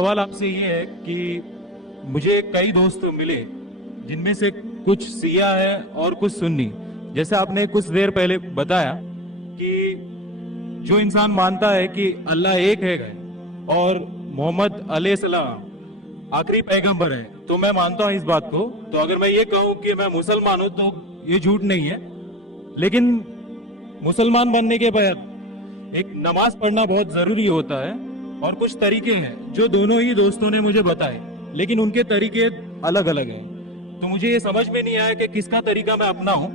سوال آپ سے یہ ہے کہ مجھے کئی دوست ملے جن میں سے کچھ سیاہ ہے اور کچھ سنی. جیسے آپ نے کچھ دیر پہلے بتایا کہ جو انسان مانتا ہے کہ اللہ ایک ہے اور محمد علیہ السلام آخری پیغمبر ہے تو میں مانتا ہوں اس بات کو. تو اگر میں یہ کہوں کہ میں مسلمان ہوں تو یہ جھوٹ نہیں ہے. لیکن مسلمان بننے کے بعد ایک نماز پڑھنا بہت ضروری ہوتا ہے اور کچھ طریقے ہیں جو دونوں ہی دوستوں نے مجھے بتائے, لیکن ان کے طریقے الگ الگ ہیں. تو مجھے یہ سمجھ میں نہیں آیا کہ کس کا طریقہ میں اپناؤں,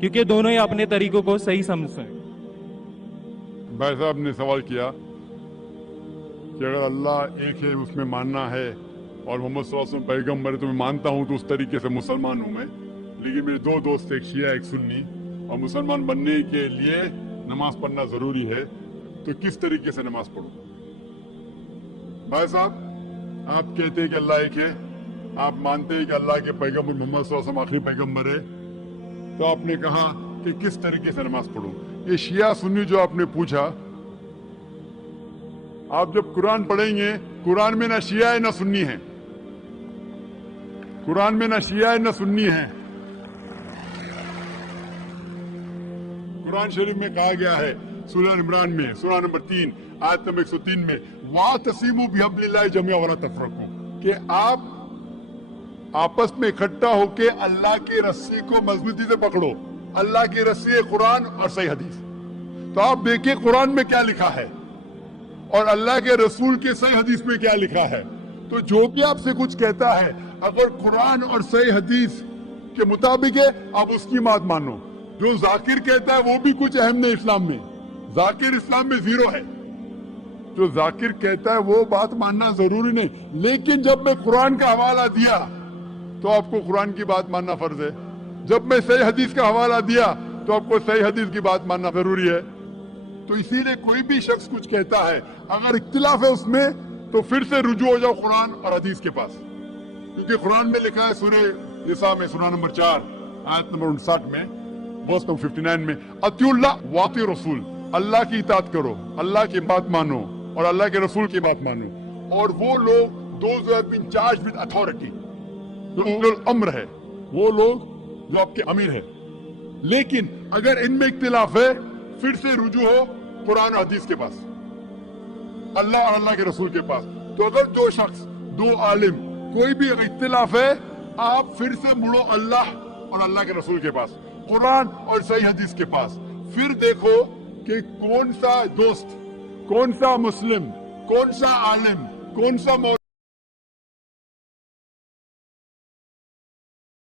کیونکہ دونوں ہی اپنے طریقوں کو صحیح سمجھتے ہیں. بھائی صاحب نے سوال کیا کہ اگر اللہ ایک ہے اس میں ماننا ہے اور محمد صلی اللہ علیہ وسلم پیغمبر ہے تو میں مانتا ہوں تو اس طریقے سے مسلمان ہوں میں. لیکن میرے دو دوست, ایک شیعہ ایک سنی, اور مسلمان بننے کے لیے نماز پڑھنا ضروری ہے تو کس طریقے سے نماز پڑھوں؟ بھائی صاحب آپ کہتے ہیں کہ اللہ ایک ہے, آپ مانتے ہیں کہ اللہ کے پیغمبر محمد صلی اللہ علیہ وسلم آخری پیغمبر ہے, تو آپ نے کہا کہ کس طریقے سے نماز پڑھوں. یہ شیعہ سنی جو آپ نے پوچھا, آپ جب قرآن پڑھیں گے قرآن میں نہ شیعہ ہے نہ سنی ہے, قرآن میں نہ شیعہ ہے نہ سنی ہے. قرآن شریف میں کہا گیا ہے سورہ عمران میں سورہ نمبر 3 آیت نمبر 103 میں وَاعْتَصِمُوا بِحَبْلِ اللَّهِ جَمِيعًا وَلَا تَفَرَّقُوا, کہ آپ آپس میں اکٹھا ہو کے اللہ کی رسی کو مضبوطی سے پکڑو. اللہ کی رسی ہے قرآن اور صحیح حدیث. تو آپ دیکھیں قرآن میں کیا لکھا ہے اور اللہ کے رسول کے صحیح حدیث میں کیا لکھا ہے. تو جو بھی آپ سے کچھ کہتا ہے اگر قرآن اور صحیح حدیث کے مطابق ہے آپ اس کی بات مانو. جو ذاکر کہتا ہے وہ بھی کچھ اہم نہیں اسلام میں, ذاکر اسلام میں زیرو ہے. جو ذاکر کہتا ہے وہ بات ماننا ضروری نہیں, لیکن جب میں قرآن کا حوالہ دیا تو آپ کو قرآن کی بات ماننا فرض ہے. جب میں صحیح حدیث کا حوالہ دیا تو آپ کو صحیح حدیث کی بات ماننا ضروری ہے. تو اسی لیے کوئی بھی شخص کچھ کہتا ہے اگر اختلاف ہے اس میں تو پھر سے رجوع ہو جاؤ قرآن اور حدیث کے پاس, کیونکہ قرآن میں لکھا ہے سورہ نساء میں سورہ نمبر 4 آیت نمبر 59 میں ورس نمبر 59 میں اطیعوا اللہ واطیعوا الرسول, اللہ کی اطاعت کرو, اللہ کی بات مانو اور اللہ کے رسول کی بات مانو. اور وہ لوگ those who have been charged with authority, جو اولو الامر ہے, وہ لوگ جو آپ کے امیر ہے. لیکن اگر ان میں اختلاف ہے پھر سے رجوع ہو قرآن و حدیث کے پاس, اللہ اور اللہ کے رسول کے پاس. تو اگر دو شخص, دو عالم, کوئی بھی اختلاف ہے آپ پھر سے مڑو اللہ اور اللہ کے رسول کے پاس, قرآن اور صحیح حدیث کے پاس. پھر دیکھو کہ کون سا دوست, کون سا مسلم, کون سا عالم, کون سا